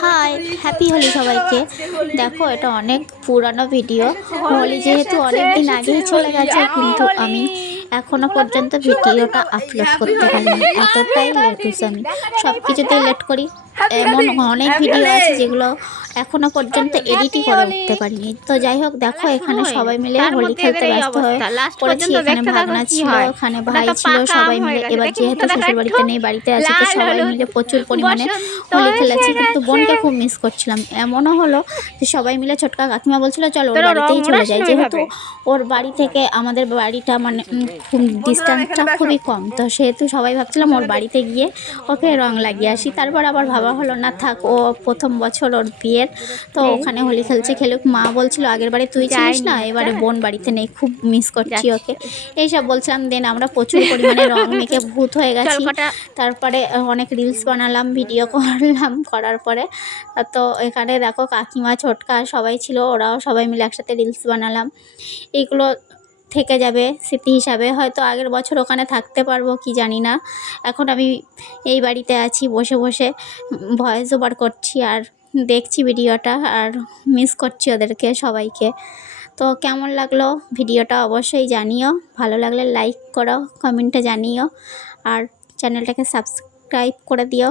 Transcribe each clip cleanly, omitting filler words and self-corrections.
High, happy Holi সবাইকে। দেখো, এটা অনেক পুরানো ভিডিও। হোলি যেহেতু অনেক দিন আগেই চলে গেছে, কিন্তু আমি এখনো পর্যন্ত ভিডিওটা আপলোড করতে পারিনি। এতটাই লেটুস আমি, সব কিছুতেই লেট করি। এমন অনেক ভিডিও আছে যেগুলো এখনো পর্যন্ত এডিটই করে উঠতে পারিনি। তো যাই হোক, দেখো এখানে সবাই মিলে হোলি খেলতে ব্যস্ত হয়ে পড়েছি। এখানে ভাগনা ছিল, এখানে ভাই ছিল, সবাই মিলে। এবার যেহেতু শ্বশুর বাড়িতে নেই, বাড়িতে আছে, তো সবাই মিলে প্রচুর পরিমাণে হোলি খেলেছি। কিন্তু বোনকে খুব মিস করছিলাম। এমনও হলো যে সবাই মিলে ছোটকা কাকিমা বলছিল চল ওর বাড়িতেই চলে যায়, যেহেতু ওর বাড়ি থেকে আমাদের বাড়িটা মানে খুব ডিস্টেন্সটা খুবই কম। তো সেহেতু সবাই ভাবছিলাম ওর বাড়িতে গিয়ে ওকে রং লাগিয়ে আসি। তারপর আবার ভাবা হলো না, থাক, ও প্রথম বছর ওর বিয়ের, তো ওখানে হোলি খেলছে, খেলুক। মা বলছিল আগের বারে তুই ছিলিস না, এবারে বোন বাড়িতে নেই, খুব মিস করছি ওকে, এইসব বলছিলাম। দেন আমরা প্রচুর পরিমাণে রং মেখে ভূত হয়ে গেছি। তারপরে অনেক রিলস বানালাম, ভিডিও করলাম। করার পরে তো এখানে দেখো কাকিমা, ছোটকা সবাই ছিল, ওরাও সবাই মিলে একসাথে রিলস বানালাম। এইগুলো থেকে যাবে স্মৃতি হিসাবে। হয়তো আগের বছর ওখানে থাকতে পারবো কি জানি না। এখন আমি এই বাড়িতে আছি, বসে বসে ভয়েস ওভার করছি আর দেখছি ভিডিওটা, আর মিস করছি ওদেরকে সবাইকে। তো কেমন লাগলো ভিডিওটা অবশ্যই জানিও। ভালো লাগলে লাইক করো, কমেন্টে জানিও, আর চ্যানেলটাকে সাবস্ক্রাইব করে দিও।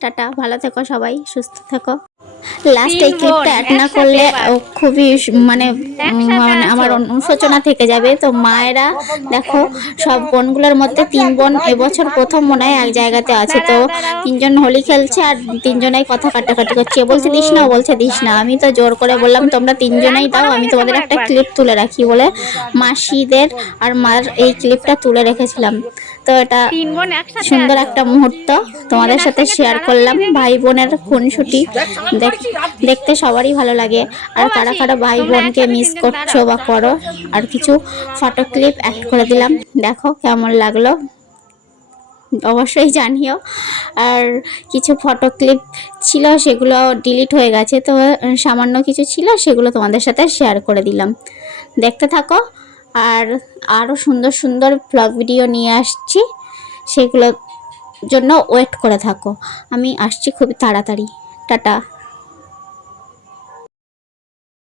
টাটা, ভালো থেকো সবাই, সুস্থ থেকো। লাস্ট এই ক্লিপটা অ্যাড না করলে খুবই মানে আমার অনুশোচনা থেকে যাবে। তো মায়েরা দেখো, সব বোনগুলোর মধ্যে 3 বোন এবছর প্রথম মনে হয় এক জায়গাতে আছে। তো 3জন হোলি খেলছে আর 3জনেই কথা কাটাকাটি করছে। বলছে দিস না, বলছে দিস না। আমি তো জোর করে বললাম তোমরা 3জনেই দাও, আমি তোমাদের একটা ক্লিপ তুলে রাখি বলে মাসিদের আর মার এই ক্লিপটা তুলে রেখেছিলাম। তো এটা সুন্দর একটা মুহূর্ত তোমাদের সাথে শেয়ার করলাম। ভাই বোনের খুনসুটি দেখতে সবারই ভালো লাগে। আর কারা কারা ভাই বোনকে মিস করছো বা করো, আর কিছু ফটো ক্লিপ অ্যাড করে দিলাম। দেখো কেমন লাগলো অবশ্যই জানিও। আর কিছু ফটো ক্লিপ ছিল, সেগুলো ডিলিট হয়ে গেছে, তো সামান্য কিছু ছিল, সেগুলো তোমাদের সাথে শেয়ার করে দিলাম। দেখতে থাকো, আর আরও সুন্দর সুন্দর ব্লগ ভিডিও নিয়ে আসছি, সেগুলোর জন্য ওয়েট করে থাকো। আমি আসছি খুবই তাড়াতাড়ি। টাটা।